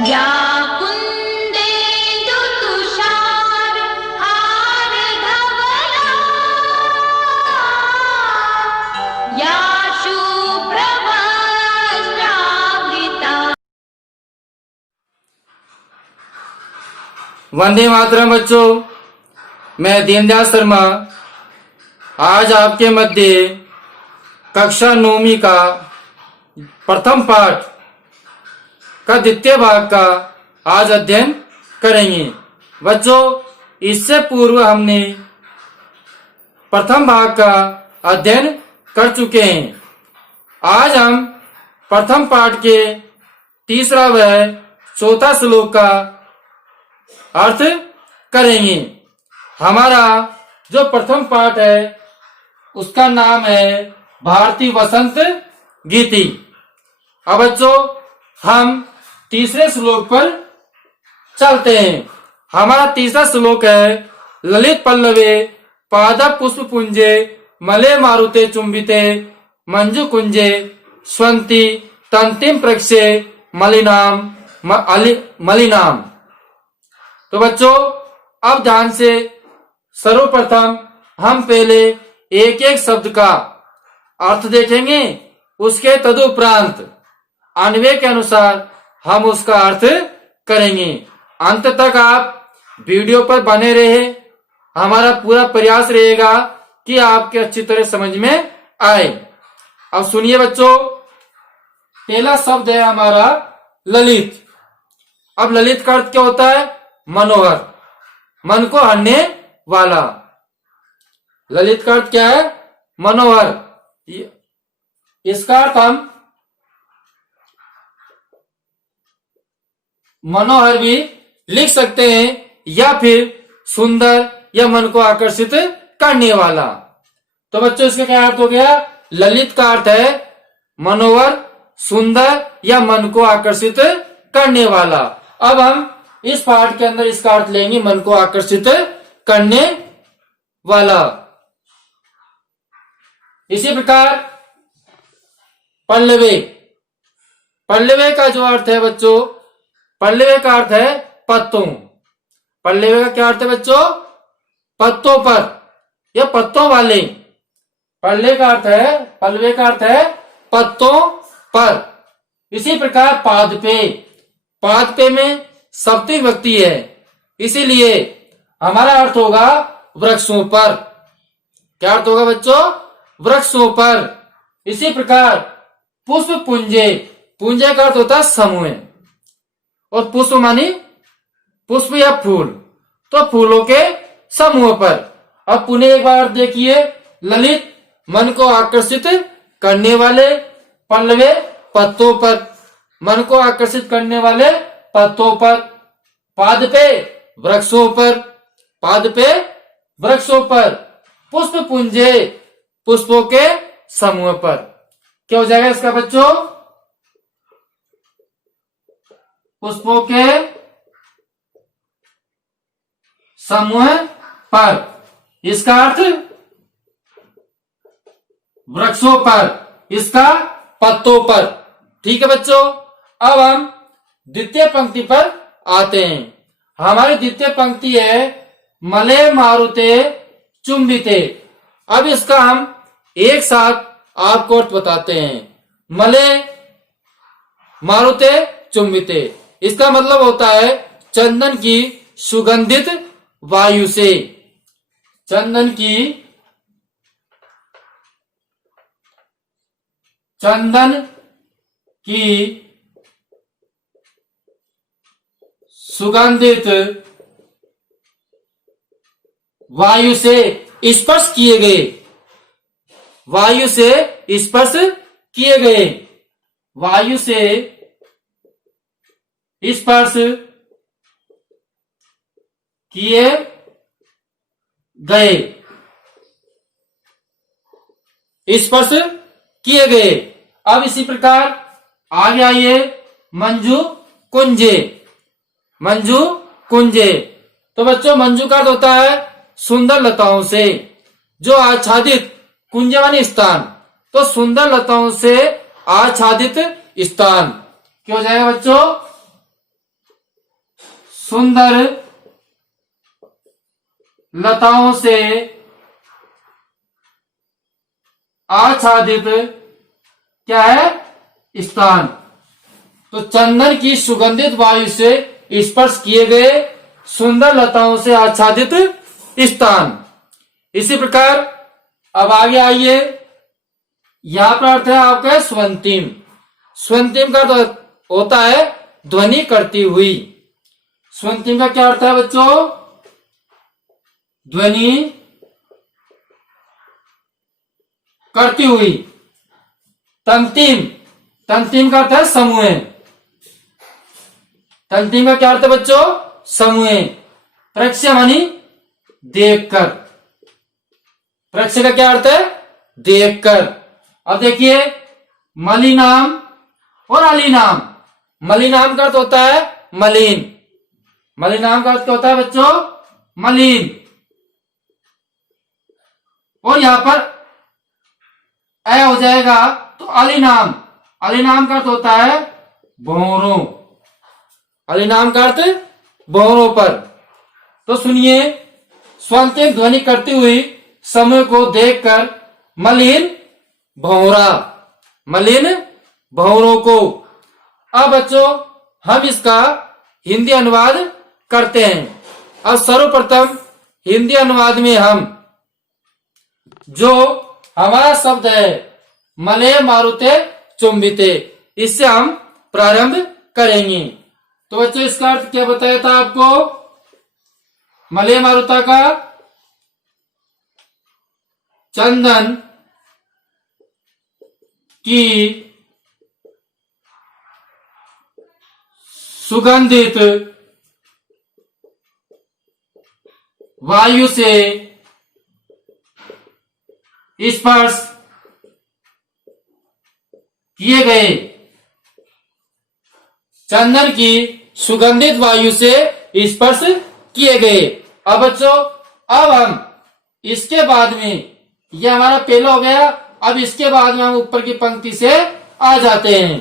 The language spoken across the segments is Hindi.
या कुन्देन्दु तुषार हारधवला या शुभ्रवस्त्रावृता। वंदे मातरम बच्चों, मैं दीनदयाल शर्मा आज आपके मध्य कक्षा 9वीं का प्रथम पाठ का द्वितीय भाग का आज अध्ययन करेंगे। बच्चों, इससे पूर्व हमने प्रथम भाग का अध्ययन कर चुके हैं। आज हम प्रथम पाठ के तीसरा व चौथा श्लोक का अर्थ करेंगे। हमारा जो प्रथम पाठ है उसका नाम है भारतीय वसंत गीति। अब बच्चों, हम तीसरे श्लोक पर चलते हैं। हमारा तीसरा श्लोक है ललित पल्लवे पाद पुष्प पुंजे मले मारुते चुंबिते मंजु कुंजे स्वंति तंतिम प्रक्षे मलिनाम। तो बच्चों, अब ध्यान से सर्वप्रथम हम पहले एक एक शब्द का अर्थ देखेंगे, उसके तदुपरांत अन्वय के अनुसार हम उसका अर्थ करेंगे। अंत तक आप वीडियो पर बने रहे। हमारा पूरा प्रयास रहेगा कि आपके अच्छी तरह समझ में आए। अब सुनिए बच्चों, पहला शब्द है हमारा ललित। अब ललित का अर्थ क्या होता है? मनोहर, मन को हरने वाला। ललित का अर्थ क्या है? मनोहर। इसका अर्थ हम मनोहर भी लिख सकते हैं, या फिर सुंदर या मन को आकर्षित करने वाला। तो बच्चों, इसका क्या अर्थ हो गया? ललित का अर्थ है मनोहर, सुंदर या मन को आकर्षित करने वाला। अब हम इस पाठ के अंदर इसका अर्थ लेंगे मन को आकर्षित करने वाला। इसी प्रकार पल्लवे, पल्लवे का जो अर्थ है बच्चों, पल्लवे का अर्थ है पत्तों। पल्लवे का क्या अर्थ है बच्चों? पत्तों पर या पत्तों वाले। पल्लवे का अर्थ है पत्तों पर। इसी प्रकार पादपे, पादपे में सप्तमी विभक्ति है, इसीलिए हमारा अर्थ होगा वृक्षों पर। क्या अर्थ होगा बच्चों? वृक्षों पर। इसी प्रकार पुष्प पुंजे, पुंजे का अर्थ होता है समूह, और पुष्प मानी पुष्प या फूल, तो फूलों के समूह पर। अब पुनः एक बार देखिए, ललित मन को आकर्षित करने वाले, पल्लवे पत्तों पर, मन को आकर्षित करने वाले पत्तों पर, पादपे वृक्षों पर, पादपे वृक्षों पर, पुष्प पुंजे पुष्पों के समूह पर। क्या हो जाएगा इसका बच्चों? पुष्पों के समूह पर। इसका अर्थ वृक्षों पर, इसका पत्तों पर। ठीक है बच्चों, अब हम द्वितीय पंक्ति पर आते हैं। हमारी द्वितीय पंक्ति है मले मारुते चुंबिते। अब इसका हम एक साथ आपको अर्थ बताते हैं। मले मारुते चुंबिते, इसका मतलब होता है चंदन की सुगंधित वायु से। चंदन की सुगंधित वायु से स्पर्श किए गए, वायु से स्पर्श किए गए, वायु से स्पर्श किए गए, स्पर्श किए गए। अब इसी प्रकार आगे आइए, मंजू कुंजे, मंजू कुंजे। तो बच्चों, मंजू का अर्थ होता है सुंदर लताओं से जो आच्छादित, कुंजे माने स्थान, तो सुंदर लताओं से आच्छादित स्थान। क्या हो जाएगा बच्चों? सुंदर लताओं से आच्छादित क्या है स्थान। तो चंदन की सुगंधित वायु से स्पर्श किए गए सुंदर लताओं से आच्छादित स्थान। इसी प्रकार अब आगे आइए, यहां पर अर्थ है आपका स्वंतिम। स्वंतिम का अर्थ होता है ध्वनि करती हुई। स्वंतिम का क्या अर्थ है बच्चों? ध्वनि करती हुई। तंतिम, तंतिम का अर्थ है समूह। तंतिम का क्या अर्थ है बच्चों? समूह। प्रक्ष्य मानी देखकर। प्रक्ष्य का क्या अर्थ है? देखकर। अब देखिए मलिनाम और अलिनाम। मलिनाम का अर्थ होता है मलिन। मलिनाम का अर्थ क्या होता है बच्चों? मलिन। और यहां पर अ हो जाएगा तो अलिनाम। अलिनाम का अर्थ होता है भौरों। अलिनाम का अर्थ भौरों पर। तो सुनिए, स्वंतिम ध्वनि करती हुई समय को देखकर मलिन भौरा। मलिन भौरों को। अब बच्चों हम इसका हिंदी अनुवाद करते हैं। अब सर्वप्रथम हिंदी अनुवाद में हम जो हमारा शब्द है मले मारुते चुंबिते, इससे हम प्रारंभ करेंगे। तो बच्चों इसका अर्थ क्या बताया था आपको? मले मारुता का चंदन की सुगंधित वायु से स्पर्श किए गए चंदन की सुगंधित वायु से स्पर्श किए गए। अब बच्चों अब हम इसके बाद में, यह हमारा पहला हो गया। अब इसके बाद में हम ऊपर की पंक्ति से आ जाते हैं।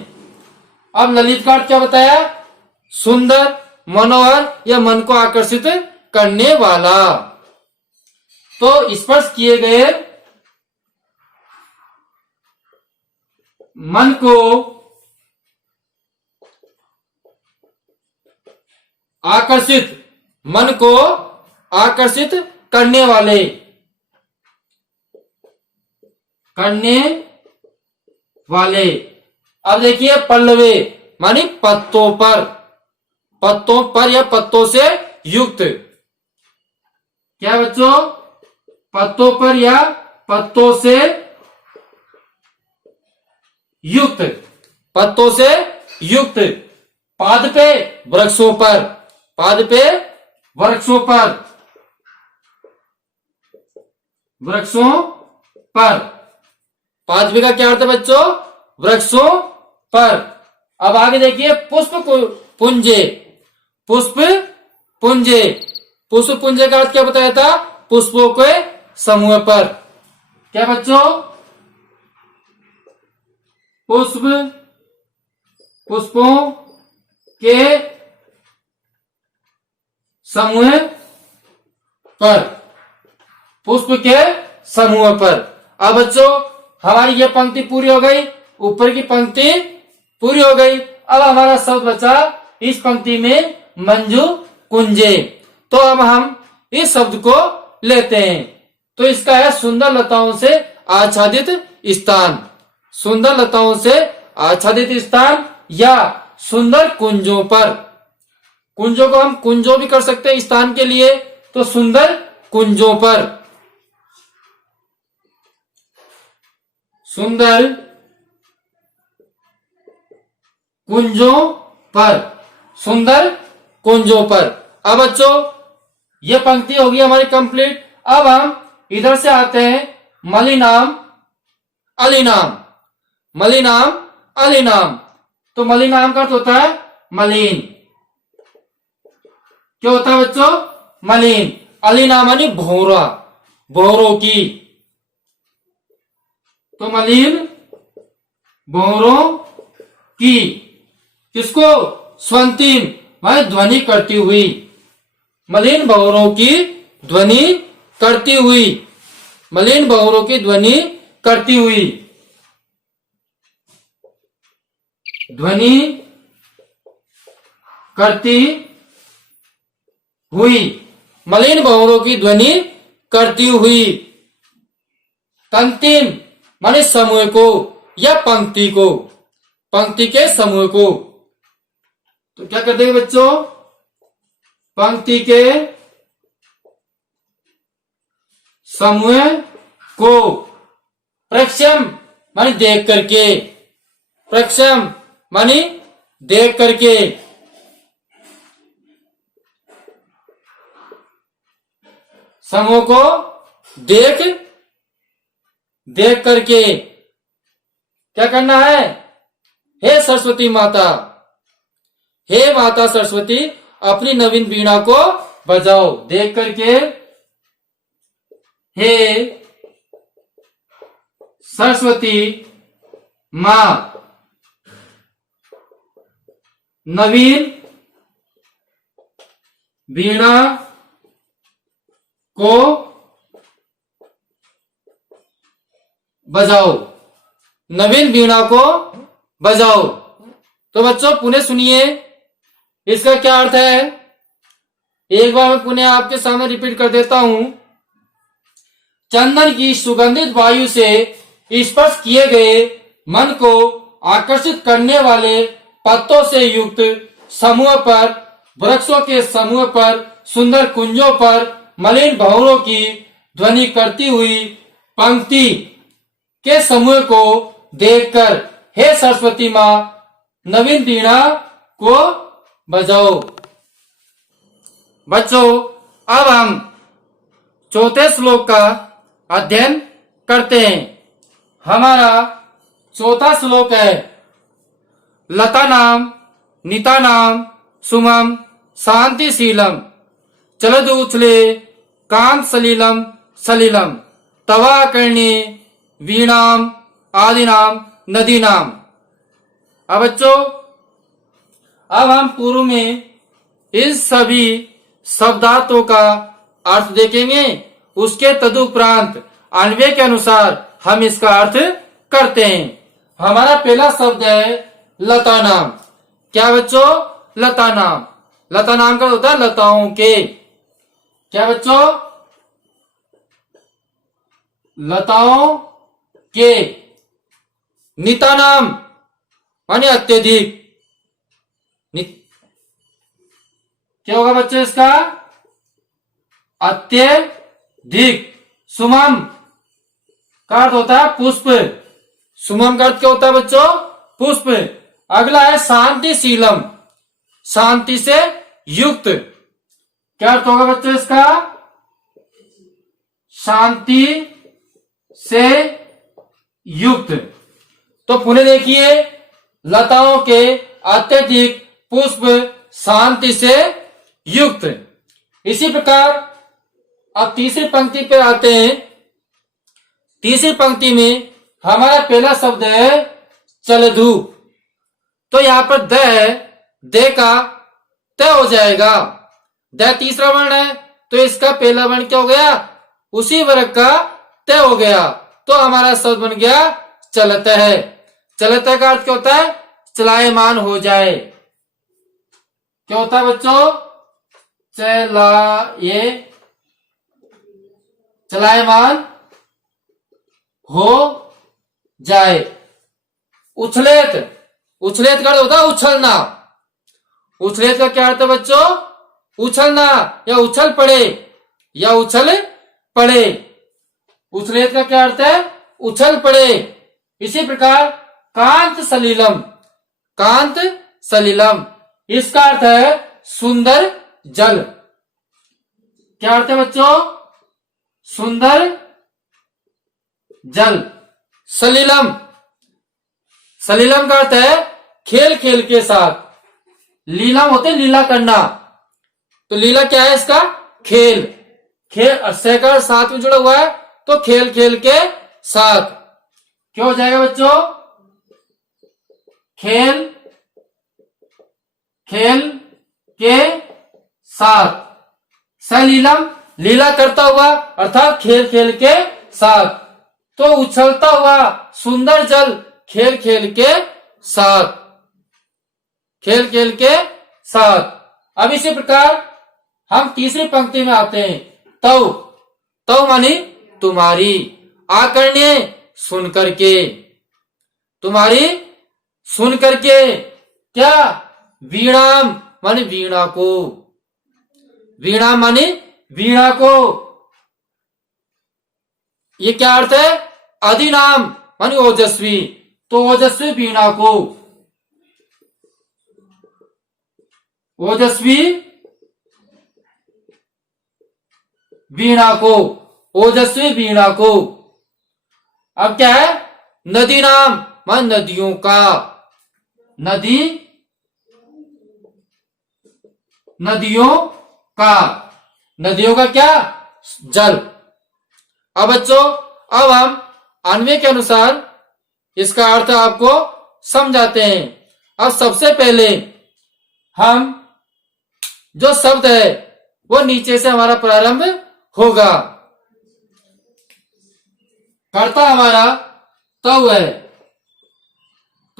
अब ललित का अर्थ क्या बताया? सुंदर, मनोहर या मन को आकर्षित करने वाला। तो स्पर्श किए गए मन को आकर्षित, मन को आकर्षित करने वाले, करने वाले। अब देखिए पल्लवे मानी पत्तों पर। पत्तों पर या पत्तों से युक्त। क्या बच्चों? पत्तों पर या पत्तों से युक्त। पत्तों से युक्त। पाद पे वृक्षों पर। पाद पे वृक्षों पर। वृक्षों पर। पादपी का क्या अर्थ है बच्चों? वृक्षों पर। अब आगे देखिए पुष्प पुंजे। पुष्प पुंजे। पुष्प पुंजे का अर्थ क्या बताया था? पुष्पों के समूह पर। क्या बच्चों? पुष्प, पुष्पों के समूह पर। पुष्प के समूह पर। अब बच्चों हमारी ये पंक्ति पूरी हो गई, ऊपर की पंक्ति पूरी हो गई। अब हमारा शब्द बचा इस पंक्ति में मंजू कुंजे। तो अब हम इस शब्द को लेते हैं। तो इसका है सुंदर लताओं से आच्छादित स्थान। सुंदर लताओं से आच्छादित स्थान या सुंदर कुंजों पर। कुंजों को हम कुंजों भी कर सकते हैं स्थान के लिए। तो सुंदर कुंजों पर। सुंदर कुंजों पर। सुंदर कुंजों पर। अब बच्चों ये पंक्ति होगी हमारी कंप्लीट। अब हम इधर से आते हैं मलिनाम अलिनाम। मलिनाम अलिनाम। तो मलिनाम का अर्थ होता है मलिन। क्या होता है बच्चों? मलिन। अलिनाम यानी भौरा, भौरों की। तो मलिन भौरों की। किसको? स्वंतिम माने ध्वनि करती हुई, मलिन भंवरों की ध्वनि करती हुई, मलिन भंवरों की ध्वनि करती हुई, ध्वनि करती हुई, मलिन भंवरों की ध्वनि करती हुई। पंक्तिम माने समूह को या पंक्ति को, पंक्ति के समूह को। तो क्या कर देंगे बच्चों, पंक्ति के समूह को। प्रक्षम माने देख करके, प्रक्षम माने देख करके, समूह को देख करके क्या करना है, हे सरस्वती माता, हे माता सरस्वती अपनी नवीन वीणा को बजाओ। देख करके, हे सरस्वती मां नवीन वीणा को बजाओ, नवीन वीणा को बजाओ। तो बच्चों पुनः सुनिए, इसका क्या अर्थ है, एक बार मैं पुनः आपके सामने रिपीट कर देता हूं। चंदन की सुगंधित वायु से स्पर्श किए गए मन को आकर्षित करने वाले पत्तों से युक्त समूह पर, वृक्षों के समूह पर, सुंदर कुंजों पर, मलिन भंवरों की ध्वनि करती हुई पंक्ति के समूह को देखकर हे सरस्वती मां नवीन वीणा को बजाओ। बच्चों अब हम चौथे श्लोक का अध्ययन करते हैं। हमारा चौथा श्लोक है, लता नाम निता नाम सुमम शांतिशीलम चलद उछले काम सलीलम सलीलम तवा कर्णी वीणाम आदिनाम नदी नाम। अब बच्चों अब हम पूर्व में इस सभी शब्दार्थों का अर्थ देखेंगे, उसके तदुपरांत अन्वय के अनुसार हम इसका अर्थ करते हैं। हमारा पहला शब्द है लता नाम। क्या बच्चों, लता नाम, लता नाम का होता है लताओं के। क्या बच्चों, लताओं के। निता नाम माने अत्यधिक, क्या होगा बच्चों इसका, अत्यधिक। सुमम का अर्थ होता है पुष्प, सुमम का अर्थ क्या होता है बच्चों, पुष्प। अगला है शांतिशीलम, शांति से युक्त। क्या अर्थ होगा बच्चों इसका, शांति से युक्त। तो पुनः देखिए, लताओं के, अत्यधिक, पुष्प, शांति से युक्त। इसी प्रकार अब तीसरी पंक्ति पे आते हैं। तीसरी पंक्ति में हमारा पहला शब्द है चलधू। तो यहां पर द है, दे का त हो जाएगा। द तीसरा वर्ण है तो इसका पहला वर्ण क्या हो गया, उसी वर्ग का त हो गया। तो हमारा शब्द बन गया चलत है। चलत का अर्थ क्या होता है, चलायमान हो जाए। क्या होता है बच्चों, चलायमान हो जाए। उछलेत, उछलेत का अर्थ होता है उछलना। उछलेत का क्या अर्थ है बच्चों, उछलना या उछल पड़े या उछल पड़े। उछलेत का क्या अर्थ है, उछल पड़े। इसी प्रकार कांत सलीलम, कांत सलीलम इसका अर्थ है सुंदर जल। क्या अर्थ है बच्चों, सुंदर जल। सलीलम, सलीलम का अर्थ है खेल खेल के साथ। लीलम होते लीला करना, तो लीला क्या है इसका, खेल। खेल सेकर साथ में जुड़ा हुआ है तो खेल खेल के साथ। क्या हो जाएगा बच्चों, खेल खेल के साथ। सलीलम लीला करता हुआ अर्थात खेल खेल के साथ। तो उछलता हुआ सुंदर जल खेल खेल के साथ, खेल खेल के साथ। अब इसी प्रकार हम तीसरी पंक्ति में आते हैं। तव, तव मानी तुम्हारी, आकर्ण्य सुन करके, तुम्हारी सुन करके, क्या वीणाम मानी वीणा को, वीणा मानी वीणा को। ये क्या अर्थ है? अधिनाम मानी ओजस्वी, तो ओजस्वी वीणा को, ओजस्वी वीणा को, ओजस्वी वीणा को। अब क्या है? नदी नाम मान नदियों का, नदी नदियों का, नदियों का क्या? जल। अब बच्चों अब हम अन्वय के अनुसार इसका अर्थ आपको समझाते हैं। अब सबसे पहले हम जो शब्द है वो नीचे से हमारा प्रारंभ होगा। कर्ता हमारा तव है,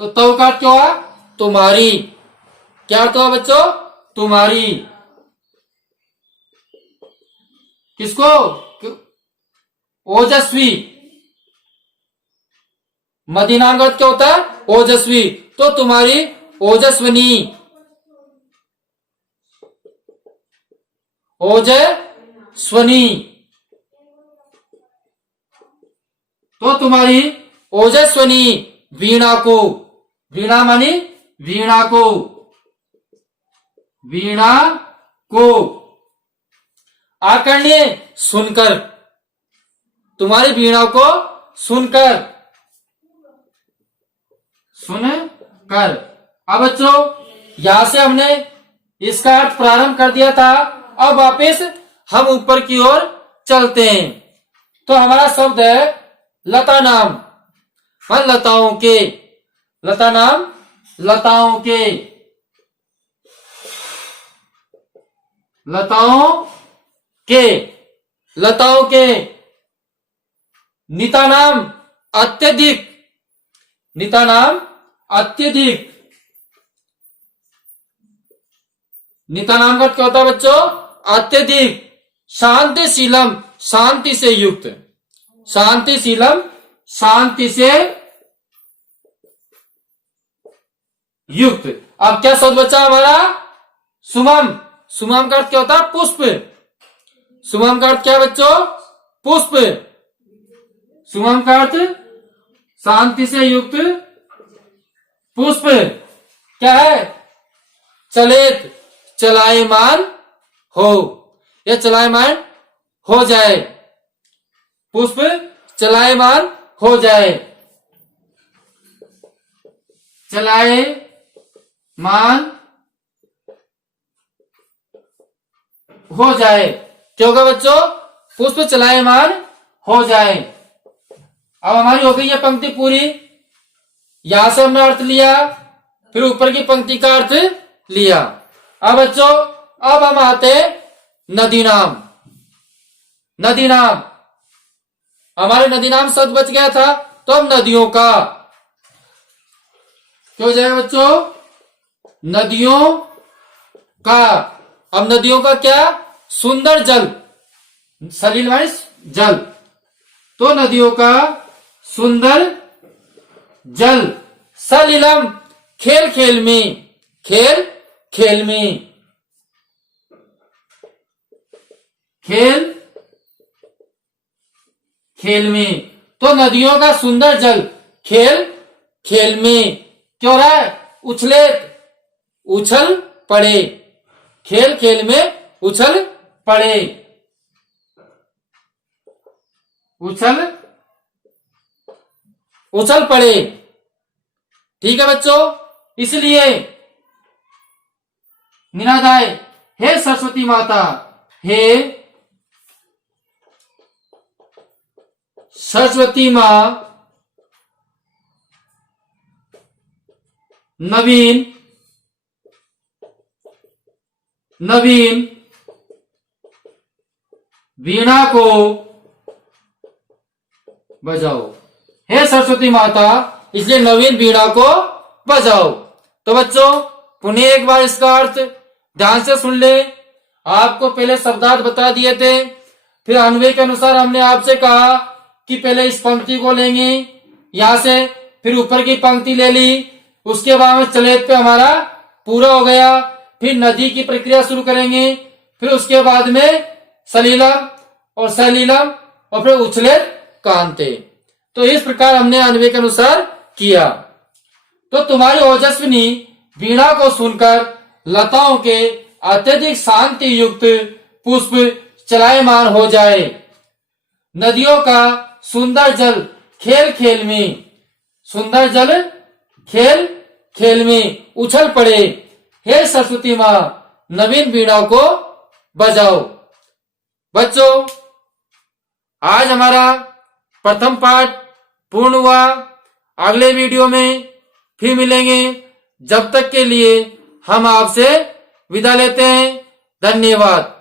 तो तव का अर्थ क्या हुआ? तुम्हारी। क्या अर्थ हुआ बच्चों? तुम्हारी। किसको? ओजस्वी। मदीनाम का अर्थ क्या होता है? ओजस्वी। तो तुम्हारी ओजस्वनी, ओजस्वनी, तो तुम्हारी ओजस्वनी वीणा को, वीणा मानी वीणा को, वीणा को। आकर्ण्य सुनकर, तुम्हारी वीणा को सुनकर, सुनकर। अब बच्चों यहां से हमने इसका अर्थ प्रारंभ कर दिया था। अब वापस हम ऊपर की ओर चलते हैं। तो हमारा शब्द है लता नाम, लताओं के, लता नाम लताओं के, लताओं के, लताओं के। निता नाम अत्यधिक, निता नाम अत्यधिक, निता नाम का क्या होता है बच्चों? अत्यधिक। शांतिशीलम शांति से युक्त, शांतिशीलम शांति से युक्त। अब क्या शब्द बचा हमारा? सुमम, सुमम का अर्थ क्या होता है? पुष्प। सुमम का अर्थ क्या है बच्चों? पुष्प। सुमम का अर्थ शांति से युक्त पुष्प। क्या है? चलेत चलायमान हो, या चलायमान हो जाए, पुष्प चलायमान हो जाए, चलायमान हो जाए। क्या होगा बच्चों? पुष्प चलायमान हो जाए। अब हमारी हो गई ये पंक्ति पूरी। यहां से हमने अर्थ लिया, फिर ऊपर की पंक्ति का अर्थ लिया। अब बच्चों अब हम आते नदी नाम। नदी नाम, हमारे नदी नाम शब्द बच गया था, तो अब नदियों का क्या हो जाएगा बच्चों? नदियों का। अब नदियों का क्या? सुंदर जल, सलील मानी जल, तो नदियों का सुंदर जल। सलीलम खेल खेल में, खेल खेल में, खेल खेल में, तो नदियों का सुंदर जल खेल खेल में। क्यों रहा है? उछले उछल पड़े, खेल खेल में उछल पड़े, उछल उछल पड़े। ठीक है बच्चों, इसलिए निनादाय हे सरस्वती माता, हे सरस्वती मां, नवीन नवीन वीणा को बजाओ। हे सरस्वती माता, इसलिए नवीन वीणा को बजाओ। तो बच्चों पुनः एक बार इसका अर्थ ध्यान से सुन ले। आपको पहले शब्दार्थ बता दिए थे, फिर अन्वय के अनुसार हमने आपसे कहा कि पहले इस पंक्ति को लेंगे यहां से, फिर ऊपर की पंक्ति ले ली, उसके बाद में चलेत पे हमारा पूरा हो गया। फिर नदी की प्रक्रिया शुरू करेंगे, फिर उसके बाद में सलीलम और सलीलम और फिर उछलेत कांते। तो इस प्रकार हमने अन्वय के अनुसार किया। तो तुम्हारी ओजस्विनी वीणा को सुनकर लताओं के अत्यधिक शांति युक्त पुष्प चलायमान हो जाए, नदियों का सुंदर जल खेल खेल में, सुंदर जल खेल खेल में उछल पड़े। हे सरस्वती माँ, नवीन वीणा को बजाओ। बच्चों आज हमारा प्रथम पाठ पूर्ण हुआ। अगले वीडियो में फिर मिलेंगे। जब तक के लिए हम आपसे विदा लेते हैं। धन्यवाद।